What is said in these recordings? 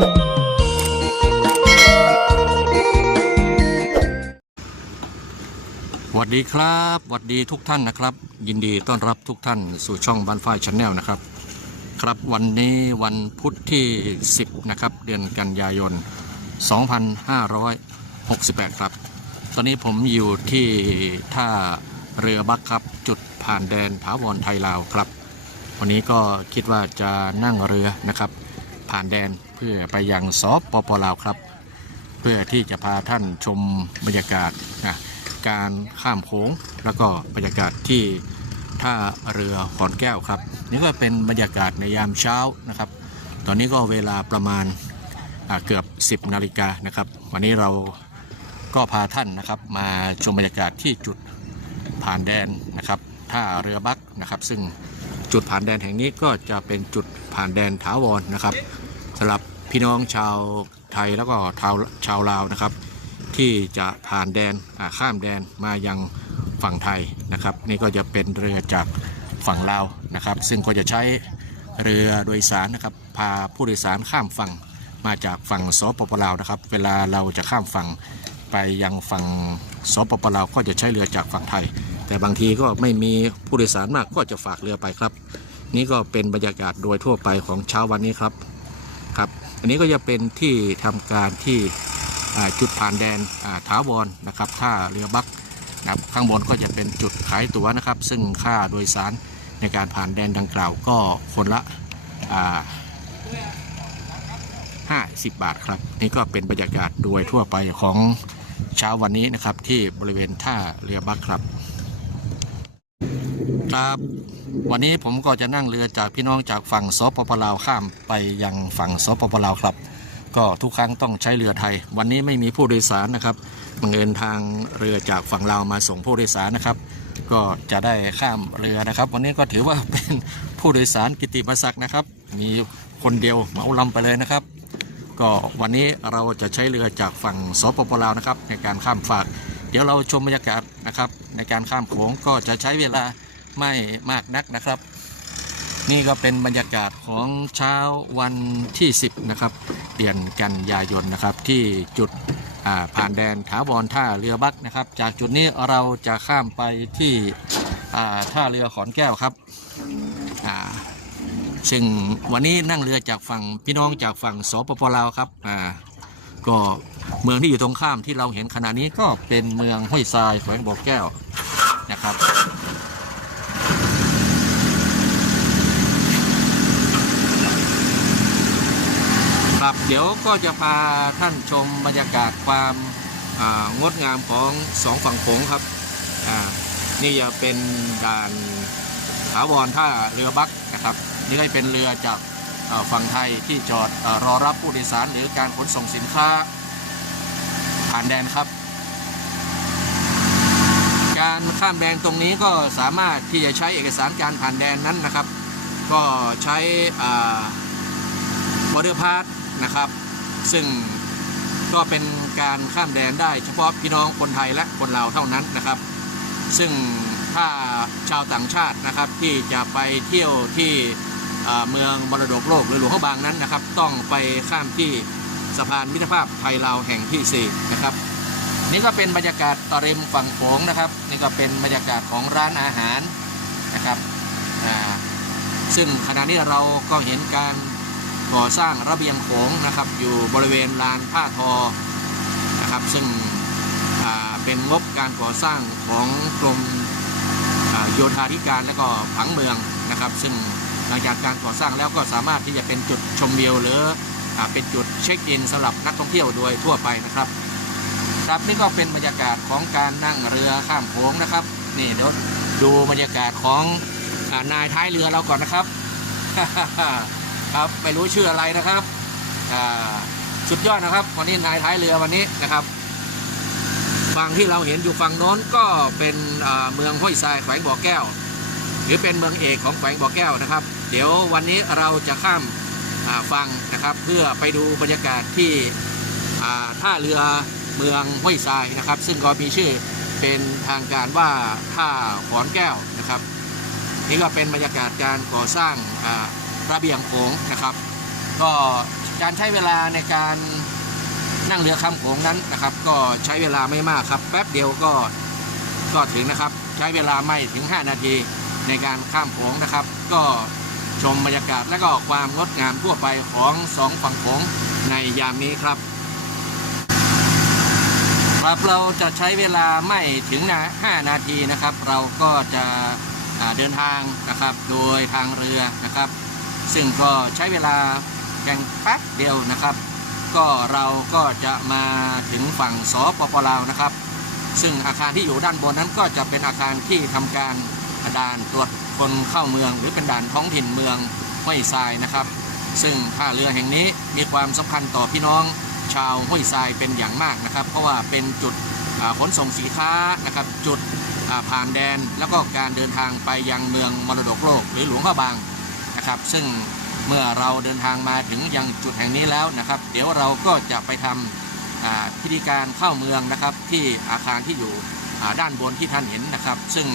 สวัสดีครับสวัสดีทุกท่านนะครับ ยินดีต้อนรับทุกท่านสู่ช่องบ้านฝ้ายชาแนลนะครับ ครับวันนี้วันพุธที่ 10 นะครับ เดือนกันยายน 2568 ครับ ตอนนี้ผมอยู่ที่ท่าเรือบักครับ จุดผ่านแดนถาวรไทยลาวครับ วันนี้ก็คิดว่าจะนั่งเรือนะครับ ผ่านแดน พื่อไปยังสปปลาวครับ เพื่อที่จะพาท่านชมบรรยากาศนะการข้ามโขงแล้วก็บรรยากาศที่ท่าเรือขอนแก้วครับ นี่ก็เป็นบรรยากาศในยามเช้านะครับ ตอนนี้ก็เวลาประมาณเกือบ 10 นาฬิกานะครับ วันนี้เราก็พาท่านนะครับมาชมบรรยากาศที่จุดผ่านแดนนะครับท่าเรือบักนะครับ ซึ่งจุดผ่านแดนแห่งนี้ก็จะเป็นจุดผ่านแดนถาวรนะครับสำหรับ พี่น้องชาวไทยแล้วก็ชาวชาวลาวนะครับ ที่จะผ่านแดนข้ามแดนมายังฝั่งไทยนะครับ นี่ก็จะเป็นเรือจากฝั่งลาวนะครับ ซึ่งก็จะใช้เรือโดยสารนะครับ พาผู้โดยสารข้ามฝั่งมาจากฝั่งสปปลาวนะครับ เวลาเราจะข้ามฝั่งไปยังฝั่งสปปลาวก็จะใช้เรือจากฝั่งไทย แต่บางทีก็ไม่มีผู้โดยสารมากก็จะฝากเรือไปครับ นี่ก็เป็นบรรยากาศโดยทั่วไปของเช้าวันนี้ครับครับ อันนี้ก็จะเป็นที่ทำการที่จุดผ่านแดนอ่าถาวรนะครับท่าเรือบักนะครับข้างบนก็จะเป็นจุดขายตั๋วนะครับ ซึ่งค่าโดยสารในการผ่านแดนดังกล่าวก็คนละอ่า50 บาทครับ นี่ก็เป็นบรรยากาศโดยทั่วไปของเช้าวันนี้นะครับที่บริเวณท่าเรือบักครับครับ วันนี้ผมก็จะนั่งเรือจากพี่น้องจากฝั่งสปปลาวข้ามไปยังฝั่งสปปลาวครับ ก็ทุกครั้งต้องใช้เรือไทย วันนี้ไม่มีผู้โดยสารนะครับบังเอิญทางเรือจากฝั่งลาวมาส่งผู้โดยสารนะครับ ก็จะได้ข้ามเรือนะครับ วันนี้ก็ถือว่าเป็นผู้โดยสารกิติมศักดิ์นะครับ มีคนเดียวเหมาลำไปเลยนะครับ ก็วันนี้เราจะใช้เรือจากฝั่งสปปลาวนะครับในการข้ามฝากเดี๋ยวเราชมบรรยากาศนะครับ ในการข้ามโขงก็จะใช้เวลา ไม่มากนักนะครับ นี่ก็เป็นบรรยากาศของเช้าวันที่ 10 นะครับเดือนกันยายนนะครับที่จุดผ่านแดนถาวรท่าเรือบักนะครับ จากจุดนี้เราจะข้ามไปที่ท่าเรือขอนแก้วครับซึ่งวันนี้นั่งเรือจากฝั่งพี่น้องจากฝั่งสปปลาวครับก็เมืองที่อยู่ตรงข้ามที่เราเห็นขณะนี้ก็เป็นเมืองห้วยทรายแขวงบ่อแก้วนะครับ ครับ เดี๋ยวก็จะพาท่านชมบรรยากาศความางดงามของสองฝั่งโขงครับนี่จะเป็นด่านถาวรท่าเรือบักนะครับนี่ก็เป็นเรือจากฝั่งไทยที่จอดอรอรับผู้โดยสารหรือการขนส่งสินค้าผ่านแดนครับ การข้ามแดนตรงนี้ก็สามารถที่จะใช้เอกสารการผ่านแดนนั้นนะครับ ก็ใช้บอร์เดอร์พาส นะครับ ซึ่งก็เป็นการข้ามแดนได้เฉพาะพี่น้องคนไทยและคนลาวเท่านั้นนะครับ ซึ่งถ้าชาวต่างชาตินะครับที่จะไปเที่ยวที่เมืองมรดกโลกหรือหลวงพระบางนั้นนะครับ ต้องไปข้ามที่สะพานมิตรภาพไทยลาวแห่งที่ 4 นะครับ นี่ก็เป็นบรรยากาศตริมฝั่งโขงนะครับ นี่ก็เป็นบรรยากาศของร้านอาหารนะครับซึ่งขณะนี้เราก็เห็นการ ก่อสร้างระเบียงโขงนะครับ อยู่บริเวณลานผ้าทอนะครับ ซึ่งเป็นงบการก่อสร้างของกรมโยธาธิการและก็ผังเมืองนะครับ ซึ่งหลังจากการก่อสร้างแล้วก็สามารถที่จะเป็นจุดชมวิวหรืออเป็นจุดเช็คอินสำหรับนักท่องเที่ยวโดยทั่วไปนะครับ ครับนี่ก็เป็นบรรยากาศของการนั่งเรือข้ามโขงนะครับนี่เดี๋ยวดูบรรยากาศของอนายท้ายเรือเราก่อนนะครับ ครับไม่รู้ชื่ออะไรนะครับสุดยอดนะครับ วันนี้นายท้ายเรือวันนี้นะครับฝั่งที่เราเห็นอยู่ฝั่งโน้นก็เป็นเมืองห้วยทรายแขวงบ่อแก้ว หรือเป็นเมืองเอกของแขวงบ่อแก้วนะครับ เดี๋ยววันนี้เราจะข้ามอ่าฝั่งนะครับ เพื่อไปดูบรรยากาศที่ท่าเรือเมืองห้วยทรายนะครับ ซึ่งก็มีชื่อเป็นทางการว่าท่าขอนแก้วนะครับ นี่ก็เป็นบรรยากาศการก่อสร้างอ ระเบียงโขงนะครับ ก็การใช้เวลาในการนั่งเรือข้ามโขงนั้นนะครับ ก็ใช้เวลาไม่มากครับ แป๊บเดียวก็ก็ถึงนะครับ ใช้เวลาไม่ถึง 5 นาทีในการข้ามโขงนะครับ ก็ชมบรรยากาศและก็ความงดงามทั่วไปของสองฝั่งโขงในยามนี้ครับ ครับเราจะใช้เวลาไม่ถึงนะ5นาทีนะครับ เราก็จะเดินทางนะครับ โดยทางเรือนะครับ ซึ่งก็ใช้เวลาแค่แป๊บเดียวนะครับ ก็เราก็จะมาถึงฝั่งสปปลาวนะครับ ซึ่งอาคารที่อยู่ด้านบนนั้นก็จะเป็นอาคารที่ทำการด่านตรวจคนเข้าเมือง หรือเป็นด่านท้องถิ่นเมืองห้วยทรายนะครับ ซึ่งท่าเรือแห่งนี้มีความสำคัญต่อพี่น้องชาวห้วยทรายเป็นอย่างมากนะครับ เพราะว่าเป็นจุดขนส่งสินค้านะครับจุดผ่านแดน แล้วก็การเดินทางไปยังเมืองมรดกโลก หรือหลวงพระบาง นะครับ ซึ่งเมื่อเราเดินทางมาถึงยังจุดแห่งนี้แล้วนะครับ เดี๋ยวเราก็จะไปทำอ่าพิธีการเข้าเมืองนะครับ ที่อาคารที่อยู่ด้านบนที่ท่านเห็นนะครับ ซึ่ง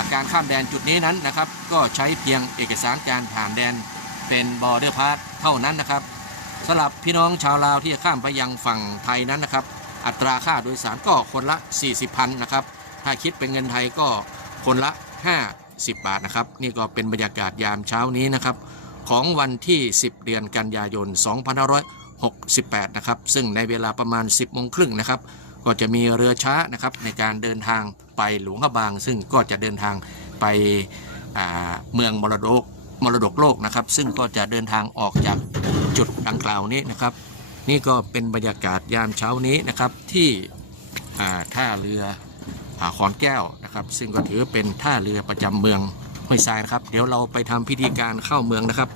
าการข้ามแดนจุดนี้นั้นนะครับ ก็ใช้เพียงเอกสารการผ่านแดนเป็นบอร์เดอร์พาสเท่านั้นนะครับสำหรับพี่น้องชาวลาวที่จะข้ามไปยังฝั่งไทยนั้นนะครับ อัตราค่าโดยสารก็คนละ 40พันนะครับถ้าคิดเป็นเงินไทยก็คนละ 50บาทนะครับ นี่ก็เป็นบรรยากาศยามเช้านี้นะครับ ของวันที่ 10 เดือนกันยายน 2568 นะครับ ซึ่งในเวลาประมาณ 10โมงครึ่งนะครับ ก็จะมีเรือช้านะครับในการเดินทางไปหลวงพระบาง ซึ่งก็จะเดินทางไปเมืองมรดกมรดกโลกนะครับ ซึ่งก็จะเดินทางออกจากจุดดังกล่าวนี้นะครับ นี่ก็เป็นบรรยากาศยามเช้านี้นะครับที่ท่าเรือ ขอนแก้วนะครับ ซึ่งก็ถือเป็นท่าเรือประจำเมืองห้วยทรายนะครับ เดี๋ยวเราไปทำพิธีการเข้าเมืองนะครับ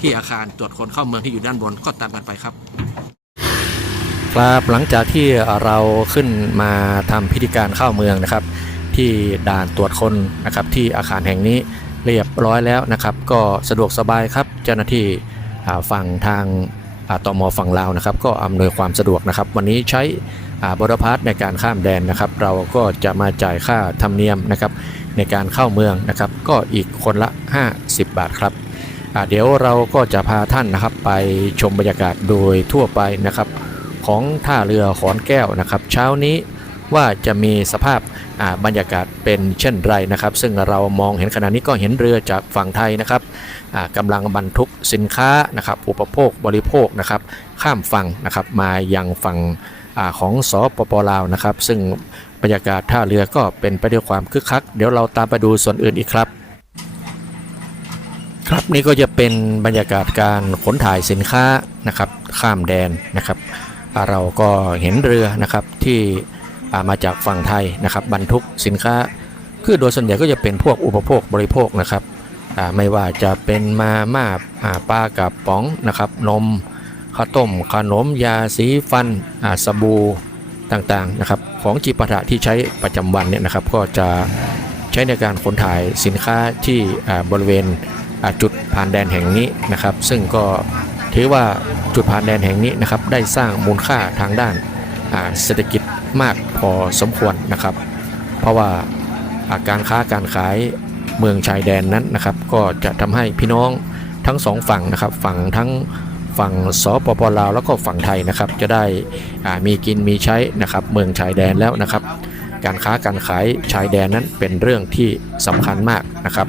ที่อาคารตรวจคนเข้าเมืองที่อยู่ด้านบนก็ตามกันไปครับ ครับหลังจากที่เราขึ้นมาทำพิธีการเข้าเมืองนะครับ ที่ด่านตรวจคนนะครับที่อาคารแห่งนี้เรียบร้อยแล้วนะครับ ก็สะดวกสบายครับเจ้าหน้าที่ฝั่งทางอ่าตมฝั่งลาวนะครับ ก็อำนวยความสะดวกนะครับ วันนี้ใช้ บรพาสในการข้ามแดนนะครับ เราก็จะมาจ่ายค่าธรรมเนียมนะครับในการเข้าเมืองนะครับ ก็อีกคนละ 50 บาทครับเดี๋ยวเราก็จะพาท่านนะครับไปชมบรรยากาศโดยทั่วไปนะครับ ของท่าเรือขอนแก้วนะครับ เช้านี้ว่าจะมีสภาพบรรยากาศเป็นเช่นไรนะครับ ซึ่งเรามองเห็นขณะนี้ก็เห็นเรือจากฝั่งไทยนะครับกำลังบรรทุกสินค้านะครับ อุปโภคบริโภคนะครับ ข้ามฝั่งนะครับมายังฝั่ง ของสปปลาวนะครับ ซึ่งบรรยากาศท่าเรือก็เป็นไปด้วยความคึกคัก เดี๋ยวเราตามไปดูส่วนอื่นอีกครับ ครับนี่ก็จะเป็นบรรยากาศการขนถ่ายสินค้านะครับข้ามแดนนะครับ เราก็เห็นเรือนะครับที่มาจากฝั่งไทยนะครับบรรทุกสินค้า คือโดยส่วนใหญ่ก็จะเป็นพวกอุปโภคบริโภคนะครับไม่ว่าจะเป็นมาม่าอ่าปลากระป๋องนะครับนม ข้าวต้มขนมยาสีฟันอาสบู่ต่างๆนะครับของจิปาถะที่ใช้ประจำวันเนี่ยนะครับก็จะใช้ในการขนถ่ายสินค้าที่บริเวณจุดผ่านแดนแห่งนี้นะครับ ซึ่งก็ถือว่าจุดผ่านแดนแห่งนี้นะครับได้สร้างมูลค่าทางด้านเศรษฐกิจมากพอสมควรนะครับ เพราะว่าอ่าการค้าการขายเมืองชายแดนนั้นนะครับ ก็จะทำให้พี่น้องทั้งสองฝั่งนะครับฝั่งทั้ง ฝั่งสปปลาวแล้วก็ฝั่งไทยนะครับ จะได้มีกินมีใช้นะครับ เมืองชายแดนแล้วนะครับ การค้าการขายชายแดนนั้นเป็นเรื่องที่สำคัญมากนะครับ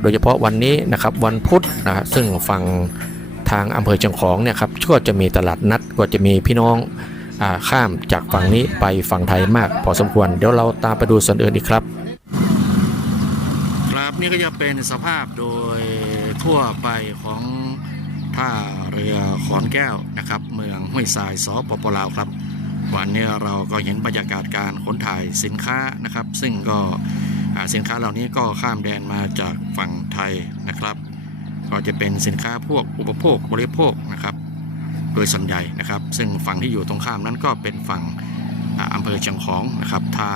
โดยเฉพาะวันนี้นะครับวันพุธนะซึ่งฝั่งทางอำเภอเชียงของเนี่ยครับก็จะมีตลาดนัดก็จะมีพี่น้องอข้ามจากฝั่งนี้ไปฝั่งไทยมากพอสมควร เดี๋ยวเราตามไปดูส่วนอื่นอีกครับ ครับนี่ก็จะเป็นสภาพโดยทั่วไปของ ท่าเรือขอนแก้วนะครับ เมืองห้วยทรายสปปลาวครับ วันนี้เราก็เห็นบรรยากาศการขนถ่ายสินค้านะครับ ซึ่งก็สินค้าเหล่านี้ก็ข้ามแดนมาจากฝั่งไทยนะครับ ก็จะเป็นสินค้าพวกอุปโภคบริโภคนะครับ โดยส่วนใหญ่นะครับ ซึ่งฝั่งที่อยู่ตรงข้ามนั้นก็เป็นฝั่งอำเภอเชียงของนะครับท่า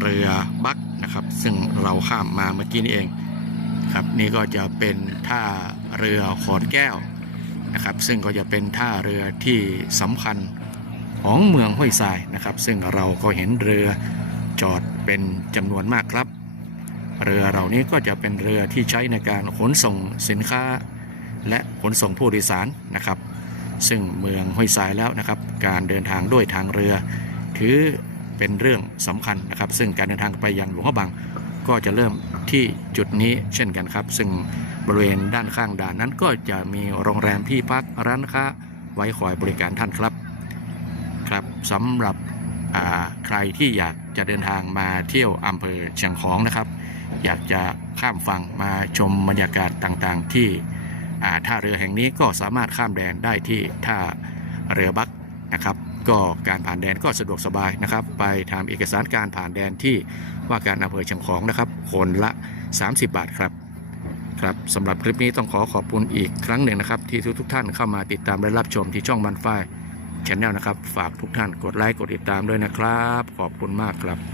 เรือบักนะครับ ซึ่งเราข้ามมาเมื่อกี้นี่เองครับนี่ก็จะเป็นท่าเรือขอนแก้ว นะครับ ซึ่งก็จะเป็นท่าเรือที่สำคัญของเมืองห้วยทรายนะครับ ซึ่งเราก็เห็นเรือจอดเป็นจำนวนมากครับ เรือเหล่านี้ก็จะเป็นเรือที่ใช้ในการขนส่งสินค้า และขนส่งผู้โดยสารนะครับ ซึ่งเมืองห้วยทรายแล้วนะครับ การเดินทางด้วยทางเรือ ถือเป็นเรื่องสำคัญนะครับ ซึ่งการเดินทางไปยังหลวงพระบาง ก็จะเริ่มที่จุดนี้เช่นกันครับ ซึ่งบริเวณด้านข้างด่านนั้นก็จะมีโรงแรมที่พักร้านค้าไว้คอยบริการท่านครับครับสำหรับใครที่อยากจะเดินทางมาเที่ยวอำเภอเชียงของนะครับ อยากจะข้ามฝั่งมาชมบรรยากาศต่างๆ ที่ท่าเรือแห่งนี้ก็สามารถข้ามแดนได้ที่ท่าเรือบัก นะครับก็การผ่านแดนก็สะดวกสบายนะครับ ไปทำเอกสารการผ่านแดนที่ว่าการอำเภอเชียงของนะครับ คนละ 30 บาทครับครับสำหรับคลิปนี้ต้องขอขอบคุณอีกครั้งหนึ่งนะครับ ที่ทุกทุกท่านเข้ามาติดตามและรับชมที่ช่องบันฝ้ายชแนลนะครับ ฝากทุกท่านกดไลค์กดติดตามด้วยนะครับ ขอบคุณมากครับ